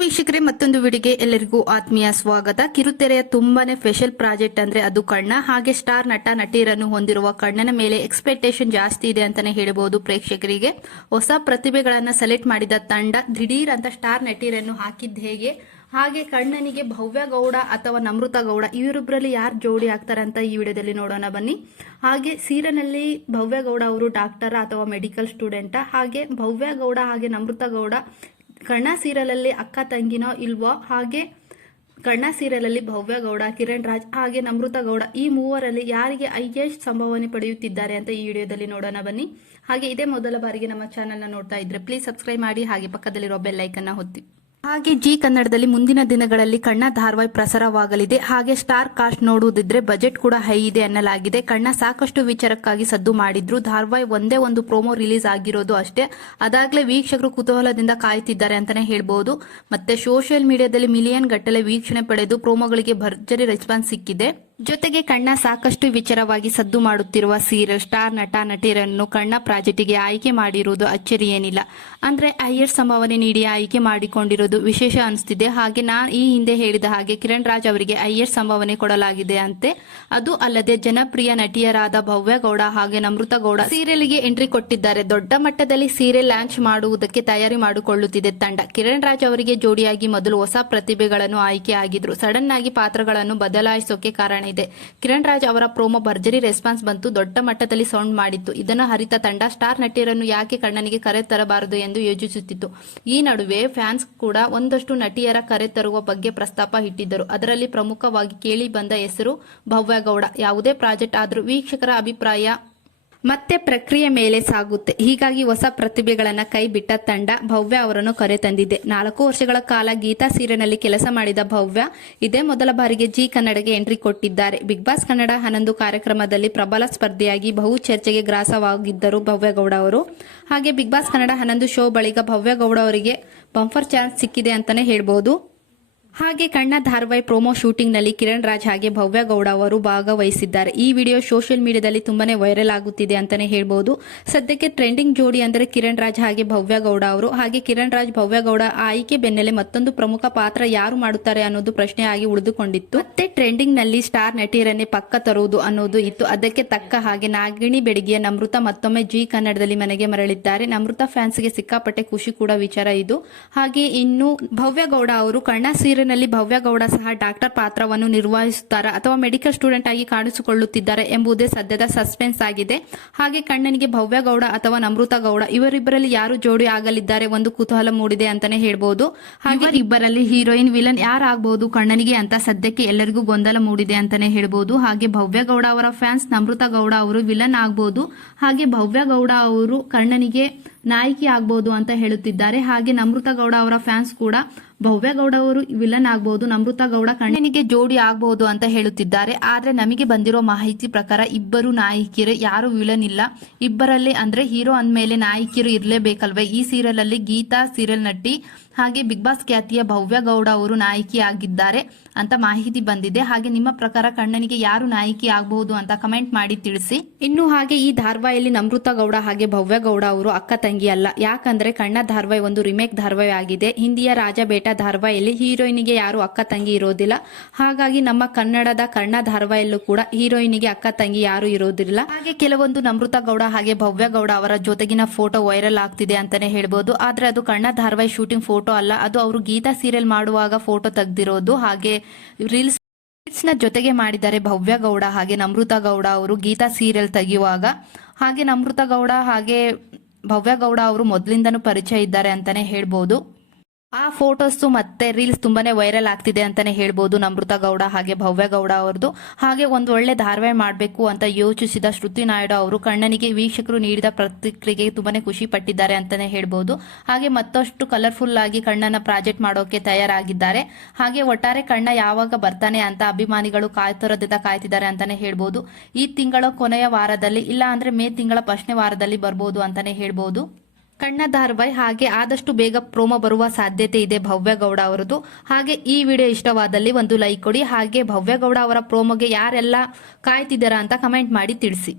ವೀಕ್ಷಕರೇ, ಮತ್ತೊಂದು ವಿಡಿಯೋಗೆ ಎಲ್ಲರಿಗೂ ಆತ್ಮೀಯ ಸ್ವಾಗತ. ಕಿರುತೆರೆಯ ತುಂಬಾನೇ ಸ್ಪೆಷಲ್ ಪ್ರಾಜೆಕ್ಟ್ ಅಂದ್ರೆ ಅದು ಕಣ್ಣ. ಹಾಗೆ ಸ್ಟಾರ್ ನಟ ನಟಿಯರನ್ನು ಹೊಂದಿರುವ ಕಣ್ಣನ ಮೇಲೆ ಎಕ್ಸ್ಪೆಕ್ಟೇಷನ್ ಜಾಸ್ತಿ ಇದೆ ಅಂತಾನೆ ಹೇಳಬಹುದು. ಪ್ರೇಕ್ಷಕರಿಗೆ ಹೊಸ ಪ್ರತಿಭೆಗಳನ್ನ ಸೆಲೆಕ್ಟ್ ಮಾಡಿದ ತಂಡ ದಿಢೀರ್ ಅಂತ ಸ್ಟಾರ್ ನಟಿಯರನ್ನು ಹಾಕಿದ್ದು ಹೇಗೆ, ಹಾಗೆ ಕಣ್ಣನಿಗೆ ಭವ್ಯ ಗೌಡ ಅಥವಾ ನಮೃತ ಗೌಡ ಇವರಿಬ್ಬರಲ್ಲಿ ಯಾರು ಜೋಡಿ ಆಗ್ತಾರೆ ಅಂತ ಈ ವಿಡಿಯೋದಲ್ಲಿ ನೋಡೋಣ ಬನ್ನಿ. ಹಾಗೆ ಸೀರಿಯಲ್ನಲ್ಲಿ ಭವ್ಯ ಗೌಡ ಅವರು ಡಾಕ್ಟರ್ ಅಥವಾ ಮೆಡಿಕಲ್ ಸ್ಟೂಡೆಂಟ್, ಹಾಗೆ ಭವ್ಯ ಗೌಡ ಹಾಗೆ ನಮೃತ ಗೌಡ ಕಣ್ಣ ಸೀರಿಯಲ್ ಅಲ್ಲಿ ಅಕ್ಕ ತಂಗಿನೋ ಇಲ್ವೋ, ಹಾಗೆ ಕಣ್ಣ ಸೀರಿಯಲ್ ಅಲ್ಲಿ ಭವ್ಯ ಗೌಡ, ಕಿರಣ್ ರಾಜ್ ಹಾಗೆ ನಮೃತ ಗೌಡ ಈ ಮೂವರಲ್ಲಿ ಯಾರಿಗೆ ಹೈಯೆಸ್ಟ್ ಸಂಭಾವನೆ ಪಡೆಯುತ್ತಿದ್ದಾರೆ ಅಂತ ಈ ವಿಡಿಯೋದಲ್ಲಿ ನೋಡೋಣ ಬನ್ನಿ. ಹಾಗೆ ಇದೇ ಮೊದಲ ಬಾರಿಗೆ ನಮ್ಮ ಚಾನೆಲ್ ನ ನೋಡ್ತಾ ಇದ್ರೆ ಪ್ಲೀಸ್ ಸಬ್ಸ್ಕ್ರೈಬ್ ಮಾಡಿ, ಹಾಗೆ ಪಕ್ಕದಲ್ಲಿರೋ ಬೆಲ್ ಐಕನ್ ಒತ್ತಿ. ಹಾಗೆ ಜಿ ಕನ್ನಡದಲ್ಲಿ ಮುಂದಿನ ದಿನಗಳಲ್ಲಿ ಕಣ್ಣ ಧಾರಾವಾಹಿ ಪ್ರಸಾರವಾಗಲಿದೆ. ಹಾಗೆ ಸ್ಟಾರ್ ಕಾಸ್ಟ್ ನೋಡುವುದಿದ್ರೆ ಬಜೆಟ್ ಕೂಡ ಹೈ ಇದೆ ಅನ್ನಲಾಗಿದೆ. ಕಣ್ಣ ಸಾಕಷ್ಟು ವಿಚಾರಕ್ಕಾಗಿ ಸದ್ದು ಮಾಡಿದ್ರು. ಧಾರಾವಾಹಿ ಒಂದೇ ಒಂದು ಪ್ರೋಮೋ ರಿಲೀಸ್ ಆಗಿರೋದು ಅಷ್ಟೇ, ಅದಾಗ್ಲೇ ವೀಕ್ಷಕರು ಕುತೂಹಲದಿಂದ ಕಾಯ್ತಿದ್ದಾರೆ ಅಂತಾನೆ ಹೇಳ್ಬಹುದು. ಮತ್ತೆ ಸೋಷಿಯಲ್ ಮೀಡಿಯಾದಲ್ಲಿ ಮಿಲಿಯನ್ ಗಟ್ಟಲೆ ವೀಕ್ಷಣೆ ಪಡೆದು ಪ್ರೋಮೋಗಳಿಗೆ ಭರ್ಜರಿ ರೆಸ್ಪಾನ್ಸ್ ಸಿಕ್ಕಿದೆ. ಜೊತೆಗೆ ಕಣ್ಣ ಸಾಕಷ್ಟು ವಿಚಾರವಾಗಿ ಸದ್ದು ಮಾಡುತ್ತಿರುವ ಸೀರಿಯಲ್ ಸ್ಟಾರ್ ನಟ ನಟಿಯರನ್ನು ಕಣ್ಣ ಪ್ರಾಜೆಕ್ಟಿಗೆ ಆಯ್ಕೆ ಮಾಡಿರುವುದು ಅಚ್ಚರಿ ಏನಿಲ್ಲ. ಅಂದ್ರೆ ಹೈಯೆಸ್ಟ್ ಸಂಭಾವನೆ ನೀಡಿ ಆಯ್ಕೆ ಮಾಡಿಕೊಂಡಿರೋದು ವಿಶೇಷ ಅನಿಸ್ತಿದೆ. ಹಾಗೆ ನಾನು ಈ ಹಿಂದೆ ಹೇಳಿದ ಹಾಗೆ ಕಿರಣ್ ರಾಜ್ ಅವರಿಗೆ ಹೈಯೆಸ್ಟ್ ಸಂಭಾವನೆ ಕೊಡಲಾಗಿದೆ ಅಂತೆ. ಅದು ಅಲ್ಲದೆ ಜನಪ್ರಿಯ ನಟಿಯರಾದ ಭವ್ಯ ಗೌಡ ಹಾಗೆ ನಮೃತ ಗೌಡ ಸೀರಿಯಲ್ಗೆ ಎಂಟ್ರಿ ಕೊಟ್ಟಿದ್ದಾರೆ. ದೊಡ್ಡ ಮಟ್ಟದಲ್ಲಿ ಸೀರಿಯಲ್ ಲಾಂಚ್ ಮಾಡುವುದಕ್ಕೆ ತಯಾರಿ ಮಾಡಿಕೊಳ್ಳುತ್ತಿದೆ ತಂಡ. ಕಿರಣ್ ರಾಜ್ ಅವರಿಗೆ ಜೋಡಿಯಾಗಿ ಮೊದಲು ಹೊಸ ಪ್ರತಿಭೆಗಳನ್ನು ಆಯ್ಕೆ ಆಗಿದ್ರು. ಸಡನ್ ಆಗಿ ಪಾತ್ರಗಳನ್ನು ಬದಲಾಯಿಸೋಕೆ ಕಾರಣ ಇದೆ. ಕಿರಣ್ ರಾಜ್ ಅವರ ಪ್ರೋಮೋ ಭರ್ಜರಿ ರೆಸ್ಪಾನ್ಸ್ ಬಂತು, ದೊಡ್ಡ ಮಟ್ಟದಲ್ಲಿ ಸೌಂಡ್ ಮಾಡಿತ್ತು. ಇದನ್ನು ಹರಿತ ತಂಡ ಸ್ಟಾರ್ ನಟಿಯರನ್ನು ಯಾಕೆ ಕಣ್ಣನಿಗೆ ಕರೆ ತರಬಾರದು ಎಂದು ಯೋಚಿಸುತ್ತಿತ್ತು. ಈ ನಡುವೆ ಫ್ಯಾನ್ಸ್ ಕೂಡ ಒಂದಷ್ಟು ನಟಿಯರ ಕರೆ ತರುವ ಬಗ್ಗೆ ಪ್ರಸ್ತಾಪ ಇಟ್ಟಿದ್ದರು. ಅದರಲ್ಲಿ ಪ್ರಮುಖವಾಗಿ ಕೇಳಿ ಬಂದ ಹೆಸರು ಭವ್ಯ ಗೌಡ. ಯಾವುದೇ ಪ್ರಾಜೆಕ್ಟ್ ಆದರೂ ವೀಕ್ಷಕರ ಅಭಿಪ್ರಾಯ ಮತ್ತೆ ಪ್ರಕ್ರಿಯೆ ಮೇಲೆ ಸಾಗುತ್ತೆ. ಹೀಗಾಗಿ ಹೊಸ ಪ್ರತಿಭೆಗಳನ್ನ ಕೈ ಬಿಟ್ಟ ತಂಡ ಭವ್ಯ ಅವರನ್ನು ಕರೆ ತಂದಿದೆ. 4 ವರ್ಷಗಳ ಕಾಲ ಗೀತಾ ಸೀರಿಯಲ್ನಲ್ಲಿ ಕೆಲಸ ಮಾಡಿದ ಭವ್ಯ ಇದೇ ಮೊದಲ ಬಾರಿಗೆ ಜಿ ಕನ್ನಡಗೆ ಎಂಟ್ರಿ ಕೊಟ್ಟಿದ್ದಾರೆ. ಬಿಗ್ ಬಾಸ್ ಕನ್ನಡ 11 ಕಾರ್ಯಕ್ರಮದಲ್ಲಿ ಪ್ರಬಲ ಸ್ಪರ್ಧೆಯಾಗಿ ಬಹು ಚರ್ಚೆಗೆ ಗ್ರಾಸವಾಗಿದ್ದರು ಭವ್ಯ ಗೌಡ ಅವರು. ಹಾಗೆ ಬಿಗ್ ಬಾಸ್ ಕನ್ನಡ 11 ಶೋ ಬಳಿಕ ಭವ್ಯ ಗೌಡ ಅವರಿಗೆ ಬಂಪರ್ ಚಾನ್ಸ್ ಸಿಕ್ಕಿದೆ ಅಂತಾನೆ ಹೇಳ್ಬಹುದು. ಹಾಗೆ ಕಣ್ಣ ಧಾರಾವಾಹಿ ಪ್ರೋಮೋ ಶೂಟಿಂಗ್ ನಲ್ಲಿ ಕಿರಣ್ ರಾಜ್ ಹಾಗೆ ಭವ್ಯ ಗೌಡ ಅವರು ಭಾಗವಹಿಸಿದ್ದಾರೆ. ಈ ವಿಡಿಯೋ ಸೋಷಿಯಲ್ ಮೀಡಿಯಾದಲ್ಲಿ ತುಂಬಾನೇ ವೈರಲ್ ಆಗುತ್ತಿದೆ ಅಂತಾನೆ ಹೇಳ್ಬಹುದು. ಸದ್ಯಕ್ಕೆ ಟ್ರೆಂಡಿಂಗ್ ಜೋಡಿ ಅಂದರೆ ಕಿರಣ್ ರಾಜ್ ಹಾಗೆ ಭವ್ಯ ಗೌಡ ಅವರು. ಹಾಗೆ ಕಿರಣ್ ರಾಜ್ ಭವ್ಯ ಗೌಡ ಆಯ್ಕೆ ಬೆನ್ನಲ್ಲೇ ಮತ್ತೊಂದು ಪ್ರಮುಖ ಪಾತ್ರ ಯಾರು ಮಾಡುತ್ತಾರೆ ಅನ್ನೋದು ಪ್ರಶ್ನೆ ಆಗಿ ಉಳಿದುಕೊಂಡಿತ್ತು. ಮತ್ತೆ ಟ್ರೆಂಡಿಂಗ್ ನಲ್ಲಿ ಸ್ಟಾರ್ ನಟಿಯರನ್ನೇ ಪಕ್ಕ ತರುವುದು ಅನ್ನೋದು ಇತ್ತು. ಅದಕ್ಕೆ ತಕ್ಕ ಹಾಗೆ ನಾಗಿಣಿ ಬೆಡಗಿಯ ನಮೃತ ಮತ್ತೊಮ್ಮೆ ಜಿ ಕನ್ನಡದಲ್ಲಿ ಮನೆಗೆ ಮರಳಿದ್ದಾರೆ. ನಮೃತ ಫ್ಯಾನ್ಸ್ಗೆ ಸಿಕ್ಕಾಪಟ್ಟೆ ಖುಷಿ ಕೂಡ ವಿಚಾರ ಇದು. ಹಾಗೆ ಇನ್ನು ಭವ್ಯ ಗೌಡ ಅವರು ಕಣ್ಣ ಸೀರಿಯಲ್ ನಲ್ಲಿ ಭವ್ಯ ಗೌಡ ಸಹ ಡಾಕ್ಟರ್ ಪಾತ್ರವನ್ನು ನಿರ್ವಹಿಸುತ್ತಾರೆ ಅಥವಾ ಮೆಡಿಕಲ್ ಸ್ಟೂಡೆಂಟ್ ಆಗಿ ಕಾಣಿಸಿಕೊಳ್ಳುತ್ತಿದ್ದಾರೆ ಎಂಬುದೇ ಸದ್ಯದ ಸಸ್ಪೆನ್ಸ್ ಆಗಿದೆ. ಹಾಗೆ ಕಣ್ಣನಿಗೆ ಭವ್ಯ ಗೌಡ ಅಥವಾ ನಮೃತ ಗೌಡ ಇವರಿಬ್ಬರಲ್ಲಿ ಯಾರು ಜೋಡಿ ಆಗಲಿದ್ದಾರೆ ಒಂದು ಕುತೂಹಲ ಮೂಡಿದೆ ಅಂತಾನೆ ಹೇಳ್ಬಹುದು. ಹಾಗೆ ಇಬ್ಬರಲ್ಲಿ ಹೀರೋಯಿನ್ ವಿಲನ್ ಯಾರಾಗಬಹುದು ಕಣ್ಣನಿಗೆ ಅಂತ ಸದ್ಯಕ್ಕೆ ಎಲ್ಲರಿಗೂ ಗೊಂದಲ ಮೂಡಿದೆ ಅಂತಾನೆ ಹೇಳ್ಬಹುದು. ಹಾಗೆ ಭವ್ಯ ಗೌಡ ಅವರ ಫ್ಯಾನ್ಸ್ ನಮೃತ ಗೌಡ ಅವರು ವಿಲನ್ ಆಗಬಹುದು, ಹಾಗೆ ಭವ್ಯ ಗೌಡ ಅವರು ಕಣ್ಣನಿಗೆ ನಾಯಕಿ ಆಗಬಹುದು ಅಂತ ಹೇಳುತ್ತಿದ್ದಾರೆ. ಹಾಗೆ ನಮೃತ ಗೌಡ ಅವರ ಫ್ಯಾನ್ಸ್ ಕೂಡ ಭವ್ಯ ಗೌಡ ಅವರು ವಿಲನ್ ಆಗಬಹುದು, ನಮೃತ ಗೌಡ ಕಣ್ಣನಿಗೆ ಜೋಡಿ ಆಗಬಹುದು ಅಂತ ಹೇಳುತ್ತಿದ್ದಾರೆ. ಆದ್ರೆ ನಮಗೆ ಬಂದಿರೋ ಮಾಹಿತಿ ಪ್ರಕಾರ ಇಬ್ಬರು ನಾಯಕಿಯರು, ಯಾರು ವಿಲನ್ ಇಲ್ಲ. ಇಬ್ಬರಲ್ಲಿ ಅಂದ್ರೆ ಹೀರೋ ಅಂದ್ಮೇಲೆ ನಾಯಕಿಯರು ಇರಲೇಬೇಕಲ್ವೇ. ಈ ಸೀರಿಯಲ್ ಅಲ್ಲಿ ಗೀತಾ ಸೀರಿಯಲ್ ನಟಿ ಹಾಗೆ ಬಿಗ್ ಬಾಸ್ ಖ್ಯಾತಿಯ ಭವ್ಯ ಗೌಡ ಅವರು ನಾಯಕಿ ಆಗಿದ್ದಾರೆ ಅಂತ ಮಾಹಿತಿ ಬಂದಿದೆ. ಹಾಗೆ ನಿಮ್ಮ ಪ್ರಕಾರ ಕಣ್ಣನಿಗೆ ಯಾರು ನಾಯಕಿ ಆಗಬಹುದು ಅಂತ ಕಮೆಂಟ್ ಮಾಡಿ ತಿಳಿಸಿ. ಇನ್ನು ಹಾಗೆ ಈ ಧಾರಾವಾಹಿಯಲ್ಲಿ ನಮೃತ ಗೌಡ ಹಾಗೆ ಭವ್ಯ ಗೌಡ ಅವರು ಅಕ್ಕ ತಂಗಿ ಅಲ್ಲ. ಯಾಕಂದ್ರೆ ಕಣ್ಣ ಧಾರಾವಾಹಿ ಒಂದು ರಿಮೇಕ್ ಧಾರಾವಾಹಿ ಆಗಿದೆ. ಹಿಂದಿಯ ರಾಜ ಬೇಟ ಧಾರಾವಾಹಿಯಲ್ಲಿ ಹೀರೋಯಿನ್ಗೆ ಯಾರು ಅಕ್ಕ ತಂಗಿ ಇರೋದಿಲ್ಲ. ಹಾಗಾಗಿ ನಮ್ಮ ಕನ್ನಡದ ಕಣ್ಣ ಧಾರಾವಾಹಿಯಲ್ಲೂ ಕೂಡ ಹೀರೋಯಿನ್ಗೆ ಅಕ್ಕ ತಂಗಿ ಯಾರು ಇರೋದಿಲ್ಲ. ಹಾಗೆ ಕೆಲವೊಂದು ನಮೃತ ಗೌಡ ಹಾಗೆ ಭವ್ಯ ಗೌಡ ಅವರ ಜೊತೆಗಿನ ಫೋಟೋ ವೈರಲ್ ಆಗ್ತಿದೆ ಅಂತಾನೆ ಹೇಳ್ಬಹುದು. ಆದ್ರೆ ಅದು ಕಣ್ಣ ಧಾರಾವಾಹಿ ಶೂಟಿಂಗ್ ಫೋಟೋ ಅಲ್ಲ, ಅದು ಅವರು ಗೀತಾ ಸೀರಿಯಲ್ ಮಾಡುವಾಗ ಫೋಟೋ ತೆಗೆದಿರೋದು. ಹಾಗೆ ರೀಲ್ಸ್ ನ ಜೊತೆಗೆ ಮಾಡಿದ್ದಾರೆ ಭವ್ಯ ಗೌಡ ಹಾಗೆ ನಮೃತ ಗೌಡ ಅವರು ಗೀತಾ ಸೀರಿಯಲ್ ತೆಗೆಯುವಾಗ. ಹಾಗೆ ನಮೃತ ಗೌಡ ಹಾಗೆ ಭವ್ಯ ಗೌಡ ಅವರು ಮೊದಲಿಂದನೂ ಪರಿಚಯ ಇದ್ದಾರೆ ಅಂತಾನೆ ಹೇಳ್ಬಹುದು. ಆ ಫೋಟೋಸ್ ಮತ್ತೆ ರೀಲ್ಸ್ ತುಂಬಾನೇ ವೈರಲ್ ಆಗ್ತಿದೆ ಅಂತಾನೆ ಹೇಳ್ಬಹುದು ನಮೃತ ಗೌಡ ಹಾಗೆ ಭವ್ಯ ಗೌಡ ಅವರದು. ಹಾಗೆ ಒಂದು ಒಳ್ಳೆ ಧಾರಾವಾಹಿ ಮಾಡಬೇಕು ಅಂತ ಯೋಚಿಸಿದ ಶ್ರುತಿ ನಾಯ್ಡು ಅವರು ಕಣ್ಣನಿಗೆ ವೀಕ್ಷಕರು ನೀಡಿದ ಪ್ರತಿಕ್ರಿಯೆಗೆ ತುಂಬಾನೇ ಖುಷಿ ಪಟ್ಟಿದ್ದಾರೆ ಅಂತಾನೆ ಹೇಳ್ಬಹುದು. ಹಾಗೆ ಮತ್ತಷ್ಟು ಕಲರ್ಫುಲ್ ಆಗಿ ಕಣ್ಣನ ಪ್ರಾಜೆಕ್ಟ್ ಮಾಡೋಕೆ ತಯಾರಾಗಿದ್ದಾರೆ. ಹಾಗೆ ಒಟ್ಟಾರೆ ಕಣ್ಣ ಯಾವಾಗ ಬರ್ತಾನೆ ಅಂತ ಅಭಿಮಾನಿಗಳು ಕಾಯ್ತಿರೋದ್ರಿಂದ ಕಾಯ್ತಿದ್ದಾರೆ ಅಂತಾನೆ ಹೇಳ್ಬಹುದು. ಈ ತಿಂಗಳ ಕೊನೆಯ ವಾರದಲ್ಲಿ ಇಲ್ಲ ಅಂದ್ರೆ ಮೇ ತಿಂಗಳ 1ನೇ ವಾರದಲ್ಲಿ ಬರ್ಬೋದು ಅಂತಾನೆ ಹೇಳ್ಬಹುದು ಕಣ್ಣ ಧಾರಾವಾಹಿ. ಹಾಗೆ ಆದಷ್ಟು ಬೇಗ ಪ್ರೋಮೋ ಬರುವ ಸಾಧ್ಯತೆ ಇದೆ ಭವ್ಯ ಗೌಡ ಅವರದು. ಹಾಗೆ ಈ ವಿಡಿಯೋ ಇಷ್ಟವಾದಲ್ಲಿ ಒಂದು ಲೈಕ್ ಕೊಡಿ. ಹಾಗೆ ಭವ್ಯ ಗೌಡ ಅವರ ಪ್ರೋಮೋಗೆ ಯಾರೆಲ್ಲ ಕಾಯ್ತಿದ್ದಾರಾ ಅಂತ ಕಮೆಂಟ್ ಮಾಡಿ ತಿಳಿಸಿ.